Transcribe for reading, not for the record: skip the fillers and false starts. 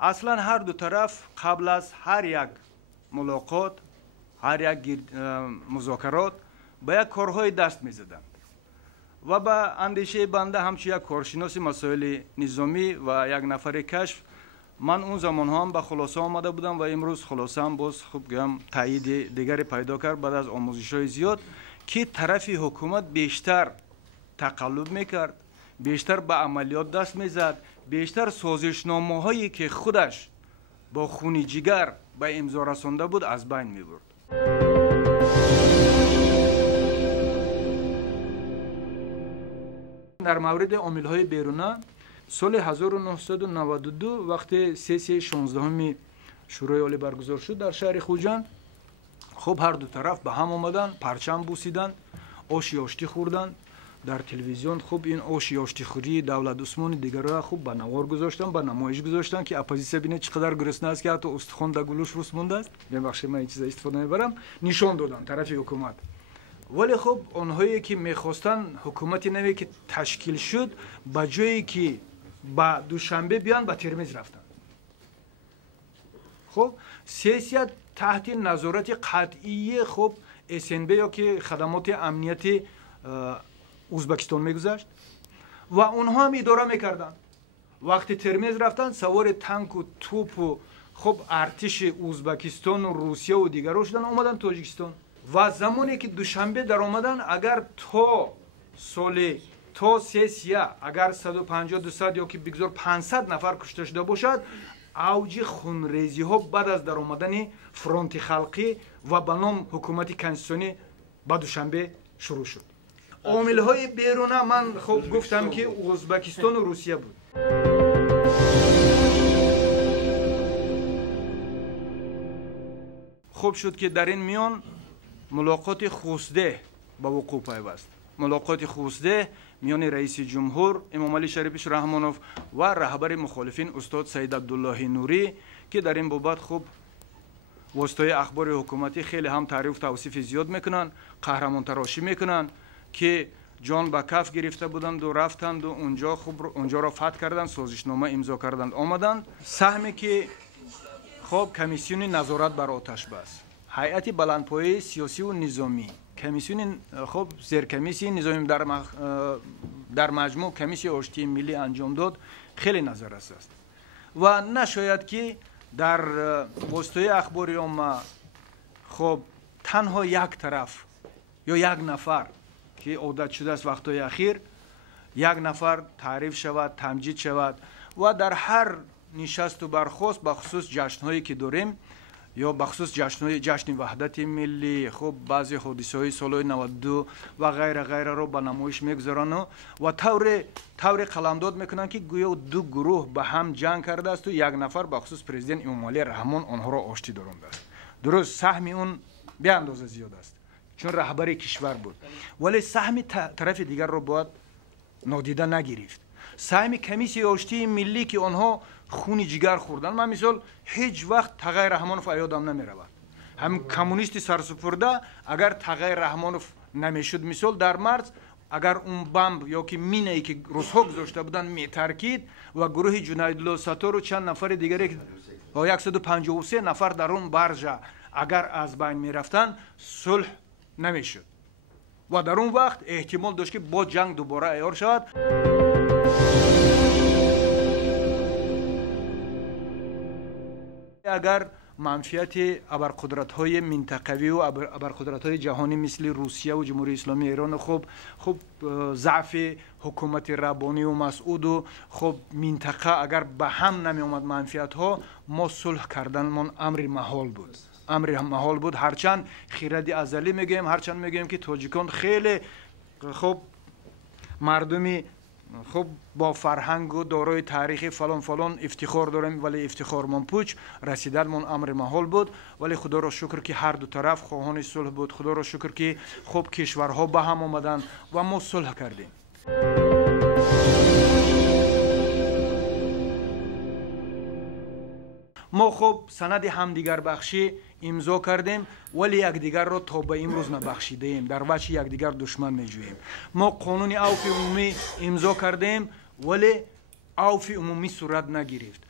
اصلا هر دو طرف قبل از هر یک ملاقات، هر یک مذاکرات به یک کارهای دست می‌زدند و با اندیشه بنده همچون یک کارشناس مسائل نظامی و یک نفر کشف، من اون زمان هم به خلاصه آمده بودم و امروز خلاصه هم باز خوب گم تایید دیگری پیدا کرد بعد از آموزش‌های زیاد که طرف حکومت بیشتر تقلب میکرد، بیشتر به عملیات دست میزد، بیشتر سازشنامه‌هایی که خودش با خون جگر به امضا رسانده بود از بین میبرد. در مورد عامل‌های بیرونه، سال 1992 وقتی سیسی 16 شورای عالی برگزار شد در شهر خوجند، خب هر دو طرف به هم آمدن، پرچم بوسیدن، آشی آشتی خوردن. در تلویزیون خب این آشی آشتی خوری دولت عثمان دیگر را خوب به نوار گذاشتن، به نمایش گذاشتن که اپوزیسیون ببینه چقدر گرسنه است که حتی استخوان در گلوش روس مونده است. ببخشید من این چیزا استفاده میبرم. نشان دادن طرف حکومت. ولی خب آنهایی که میخواستن حکومتی نوی که تشکیل شد، به جایی که با دوشنبه بیان به ترمیز رفتن. خب سیاست تحت نظارت قطعی خب SNB یا که خدمات امنیتی ازبکستان میگذشت و اونها هم اداره میکردن. وقتی ترمیز رفتن سوار تانک و توپ و خب ارتش ازبکستان و روسیه و دیگرها شدن اومدن تاجیکستان و زمانی که دوشنبه در اومدن اگر تا سیسیه اگر 150 200 یا که بگذار 500 نفر کشته شده باشد، اوج خونریزی ها بعد از در اومدن فرانت خلقی و به نام حکومت کنستیتوسیونی با دوشنبه شروع شد. عامل های بیرونه من خب گفتم که ازبکستان و روسیه بود. خوب شد که در این میان ملاقات خوسده با وقوع پیوست. ملاقات خوسده میان رئیس جمهور امام علی شریفش رحمانوف و رهبر مخالفین استاد سید عبدالله نوری که در این بابت خب واسطه اخبار حکومتی خیلی هم تعریف توصیف زیاد میکنن، قهرمان تراشی میکنن که جان به کف گرفته بودند و رفتند و اونجا را فتح کردند، سازشنامه امضا کردند آمدند. سهمی که خب کمیسیون نظارت بر آتش بس، هیئت بلندپایه سیاسی و نظامی، کمیسیون خب زیرکمیسی نظامی در مجموع کمیسی آشتی ملی انجام داد، خیلی نظر است و نشاید که در واسطه اخبار عامه خب تنها یک طرف یا یک نفر که عادت شده است وقتهای اخیر یک نفر تعریف شود، تمجید شود و در هر نشست و برخاست بخصوص جشنهایی که داریم یا بخصوص جشن وحدت ملی، خب بعضی حادثه های سال 92 و غیره غیره رو به نمایش میگذارن و طور قلمداد میکنن که گویا دو گروه به هم جنگ کرده است و یک نفر بخصوص پرزیدنت امام علی رحمان آنها را آشتی دارنده است. درست سهم اون به اندازه زیاد است چون رهبر کشور بود، ولی سهم طرف دیگر رو باید نادیده نگرفت. سهم کمیسی آشتی ملی که آنها خون جگر خوردن، من مثال هیچ وقت تقی رحمانوف یادم نمی رود. هم کمونیستی سرسپرده اگر تقی رحمانوف نمیشد مثال در مرز اگر اون بمب یا که مینه‌ای که روس‌ها گذاشته بودن میترکید و گروه جنیدالله ستار و چند نفر دیگری که با 153 نفر در اون برجه اگر از بین میرفتن صلح نمیشد و در اون وقت احتمال داشت که با جنگ دوباره عیار شود. اگر منفیت ابرقدرت‌های منطقوی و ابرقدرت‌های جهانی مثل روسیه و جمهوری اسلامی ایران خب ضعف حکومت ربانی و مسعود و خب منطقه اگر به هم نمی آمد منفیت‌ها، ما صلح کردنمون امر محال بود. هرچند خیرد ازلی میگیم، هرچند میگیم که تاجیکان خیلی خب مردمی خب با فرهنگ و دارای تاریخ فلان افتخار داریم، ولی افتخارمان پوچ، رسیدنمون امر محال بود. ولی خدا را شکر که هر دو طرف خواهان صلح بود، خدا را شکر که خب کشورها به هم آمدن و ما صلح کردیم. ما خب سند همدیگر بخشی امضا کردیم ولی یکدیگر را تا به امروز نبخشیده ایم، در وجه یکدیگر دشمن میجوییم. ما قانون عفو عمومی امضا کردیم ولی عفو عمومی صورت نگرفت.